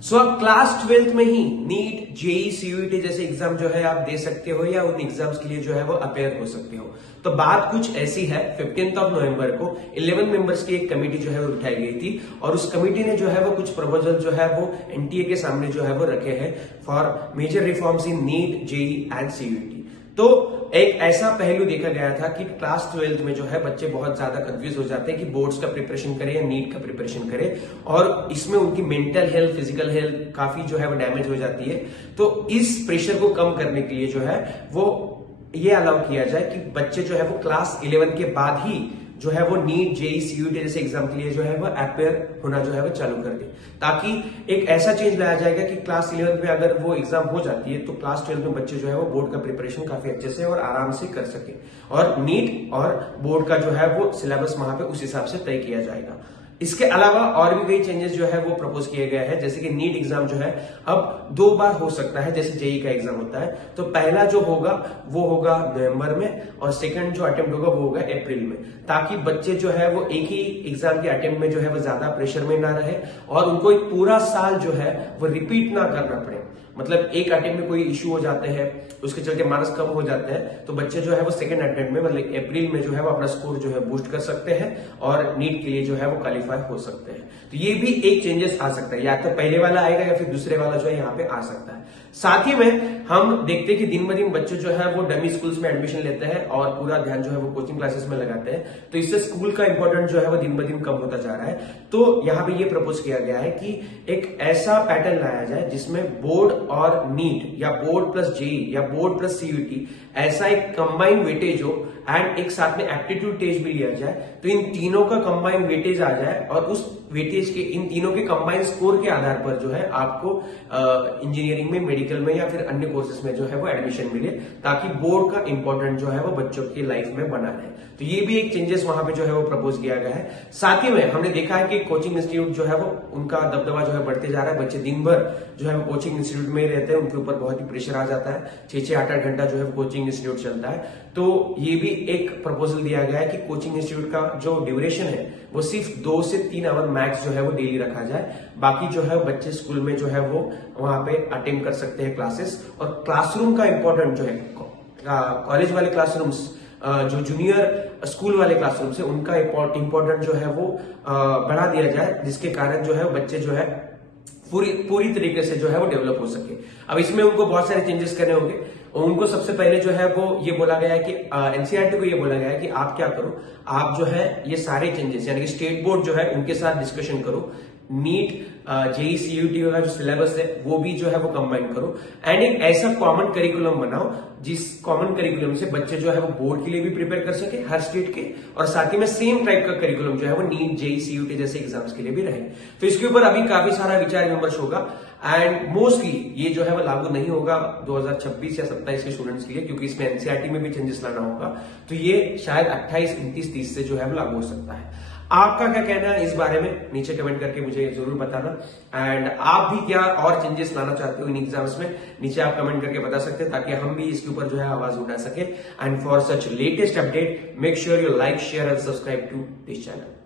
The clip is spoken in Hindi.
अब क्लास 12th में ही नीट जेई सीयूईटी जैसे एग्जाम जो है आप दे सकते हो या उन एग्जाम्स के लिए जो है वो अपेयर हो सकते हो। तो बात कुछ ऐसी है, 15 नवंबर को 11 मेंबर्स की एक कमेटी जो है वो बिठाई गई थी और उस कमेटी ने जो है वो कुछ प्रपोजल जो है वो एनटीए के सामने जो है वो रखे हैं for major reforms in NEET JEE and CUET. तो एक ऐसा पहलू देखा गया था कि क्लास 12th में जो है बच्चे बहुत ज्यादा कंफ्यूज हो जाते हैं कि बोर्ड्स का प्रिपरेशन करें या नीट का प्रिपरेशन करें और इसमें उनकी मेंटल हेल्थ, फिजिकल हेल्थ काफी जो है वो डैमेज हो जाती है। तो इस प्रेशर को कम करने के लिए जो है वो ये अलाउ किया जाए कि बच्चे जो है वो क्लास 11 के बाद ही जो है वो नीट जेई सीयूईटी जैसे एग्जाम के लिए जो है वो अपेयर होना जो है वो चालू कर दे, ताकि एक ऐसा चेंज लाया जाएगा कि क्लास 11 में अगर वो एग्जाम हो जाती है तो क्लास 12 में बच्चे जो है वो बोर्ड का प्रिपरेशन काफी अच्छे से और आराम से कर सके और नीट और बोर्ड का जो है वो सिलेबस वहां पे उस हिसाब से तय किया जाएगा। इसके अलावा और भी कई चेंजेस जो है वो प्रपोज किए गए हैं, जैसे कि नीट एग्जाम जो है अब 2 बार हो सकता है जैसे जेई का एग्जाम होता है। तो पहला जो होगा वो होगा नवंबर में और सेकंड जो अटेम्प्ट होगा वो होगा अप्रैल में, ताकि बच्चे जो है वो एक ही एग्जाम के अटेम्प्ट में जो है वो ज्यादा प्रेशर में ना रहे और उनको एक पूरा साल जो है वो रिपीट ना करना पड़े। मतलब एक अटेम्प्ट में कोई इश्यू हो जाते हैं, उसके चलते मार्क्स कम हो जाते हैं, तो बच्चे जो है वो सेकंड अटेम्प्ट में मतलब अप्रैल में जो है वो अपना स्कोर जो है बूस्ट कर सकते हैं और नीट के लिए जो है वो क्वालिफाई हो सकते हैं। तो ये भी एक चेंजेस आ सकता है, या तो पहले वाला आएगा या फिर दूसरे वाला जो है यहाँ पे आ सकता है। साथ ही में हम देखते हैं कि दिन ब दिन बच्चे जो है वो डमी स्कूल्स में एडमिशन लेते हैं और पूरा ध्यान जो है वो कोचिंग क्लासेस में लगाते हैं, तो इससे स्कूल का इंपॉर्टेंस जो है वो दिन ब दिन कम होता जा रहा है। तो यहाँ पे ये प्रपोज किया गया है कि एक ऐसा पैटर्न लाया जाए जिसमें बोर्ड और नीट या बोर्ड प्लस जेई या बोर्ड प्लस सीयूईटी ऐसा एक कंबाइंड वेटेज हो एंड एक साथ में एप्टीट्यूड टेस्ट भी लिया जाए, तो इन तीनों का कंबाइंड वेटेज आ जाए और उस वेटेज के इन तीनों के कंबाइंड स्कोर के आधार पर जो है आपको इंजीनियरिंग में, मेडिकल में या फिर अन्य कोर्सेज में जो है वो एडमिशन मिले, ताकि बोर्ड का इंपॉर्टेंट जो है वो बच्चों की लाइफ में बना रहे। तो ये भी एक चेंजेस वहां पे जो है वो प्रपोज किया गया है। साथ ही में हमने देखा है कि कोचिंग इंस्टीट्यूट जो है वो उनका दबदबा जो है बढ़ते जा रहा है, बच्चे दिन भर जो है वो कोचिंग इंस्टीट्यूट में ही रहते हैं, उनके ऊपर बहुत ही प्रेशर आ जाता है, 6-6, 8-8 घंटा जो है कोचिंग इंस्टीट्यूट चलता है। तो ये भी एक प्रपोजल दिया गया है कि कोचिंग इंस्टीट्यूट का जो ड्यूरेशन है वो सिर्फ 2 से 3 आवर मैक्स जो है वो डेली रखा जाए, बाकी जो है बच्चे स्कूल में जो है वो वहां पे अटेंड कर सकते हैं क्लासेस। और क्लासरूम का इंपॉर्टेंट जो है कॉलेज वाले क्लासरूम्स, जो जूनियर स्कूल वाले क्लासरूम से उनका इंपॉर्टेंट जो है वो बढ़ा दिया जाए, जिसके कारण जो है बच्चे जो है पूरी तरीके से जो है वो डेवलप हो सके। अब इसमें उनको बहुत सारे चेंजेस करने होंगे और उनको सबसे पहले जो है वो ये बोला गया है कि एनसीईआरटी को ये बोला गया है कि आप क्या करो, आप जो है ये सारे चेंजेस यानी कि स्टेट बोर्ड जो है उनके साथ डिस्कशन करो, नीट जेई सीयूईटी वाला जो सिलेबस है वो भी जो है वो कंबाइन करो एंड एक ऐसा कॉमन करिकुलम बनाओ जिस कॉमन करिकुलम से बच्चे जो है वो बोर्ड के लिए भी प्रिपेयर कर सके हर स्टेट के, और साथ ही में सेम टाइप का करिकुलम जो है वो नीट जेई सीयूईटी जैसे एग्जाम्स के लिए भी रहे। तो इसके ऊपर अभी काफी सारा विचार विमर्श होगा एंड मोस्टली ये जो है वो लागू नहीं होगा 2026 या 27 के स्टूडेंट्स के लिए, क्योंकि इसमें एनसीईआरटी में भी चेंजेस लाना होगा। तो ये शायद 28, 29, 30 से जो है वो लागू हो सकता है। आपका क्या कहना है इस बारे में नीचे कमेंट करके मुझे जरूर बताना एंड आप भी क्या और चेंजेस लाना चाहते हो इन एग्जाम्स में, नीचे आप कमेंट करके बता सकते हैं, ताकि हम भी इसके ऊपर जो है आवाज उठा सके। And for such latest update make sure you like, share and subscribe to this channel.